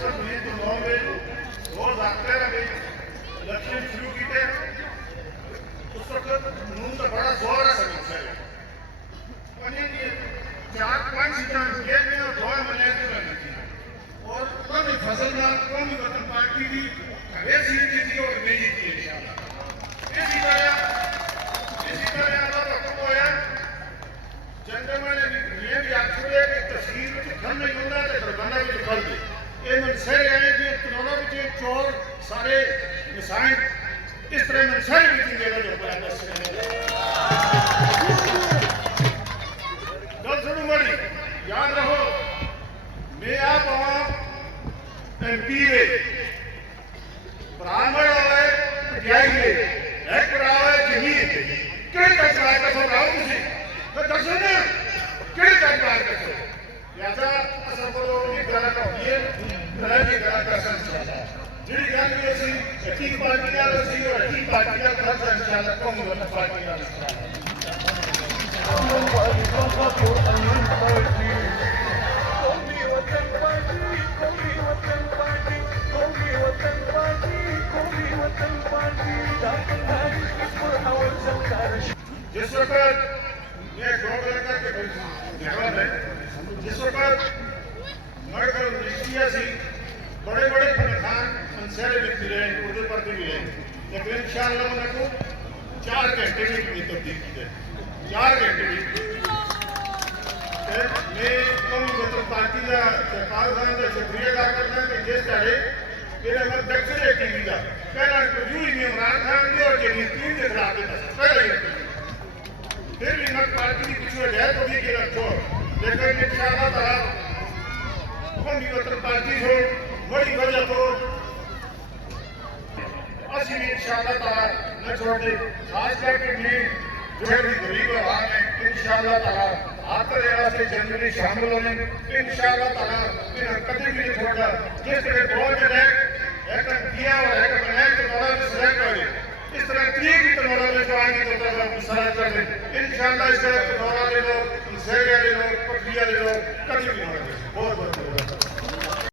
पर में तो 9 में रोज आते रहे इलेक्शन शुरू किए उस वक्त नून का बड़ा जोर है समस्या है 4-5 सीटें ये में और 2 महीने के रहने और कौन फसल का कौन वतन पार्टी भी वे सीट जीती और नहीं जीती इंशाल्लाह इसी तरह अल्लाह हुक्म होया जनता ने ये भी आखिर है कि तस्वीर में खल नहीं होना तो दरबाना भी खल दे ये मनसर है कि तनोला में चोर सारे निशान इस तरह मनसर भी जिंदगी जो बयान गल सुनो मड़ी याद रहो मैं आप एमपी है ब्राह्मण है पटियाई है एक राव है जमीन किहड़े तकरार का सब राव तुसी तो दसो ना किहड़े तकरार का सब लिहाजा असल बोलो ये गल होती है गल की गल कर सकते जी गल भी ਅਸੀਂ एक पार्टी ਨਾਲ ਅਸੀਂ और एक पार्टी ਨਾਲ कर सकते इंशाल्लाह कौन वाला पार्टी ਨਾਲ जिस वक्त मैं जॉब लगा के निकला है जिस वक्त मगर रिश्तियाँ सी बड़े बड़े फनखान अंसारे भी मिले उर्दू पढ़ते भी हैं लेकिन इंशाअल्लाह उन्हें को 4 घंटे में तब्दील की जाए 4 घंटे में मैं कौन मतलब पार्टी का सरकार का शुक्रिया अदा करना कि जिस तरह ये अगर दक्षिण टीवी का पहला इंटरव्यू ही इमरान खान ने और जमीन तीन के खिलाफ पहला इंटरव्यू फिर भी नक पार्टी की पिछले डेथ होगी कि रखो लेकिन इंशाअल्लाह ताला कौन भी मतलब पार्टी हो बड़ी वजह तो असली इंशाअल्लाह ताला न छोड़ दे खास करके मैं जो है गरीब आवाम है इंशाअल्लाह ताला आकर से जनवरी शामिल होने इंशाअल्लाह ताला इन कभी भी नहीं छोड़ा जिस तरह बहुत है एक किया और एक बनाया तो बड़ा सजा करे इस तरह तीन की तनोरा में जो आएंगे तो बड़ा सजा कर दे इंशाअल्लाह इस तरह तनोरा ले लो इंसानियत ले लो प्रक्रिया ले लो कभी भी नहीं बहुत बहुत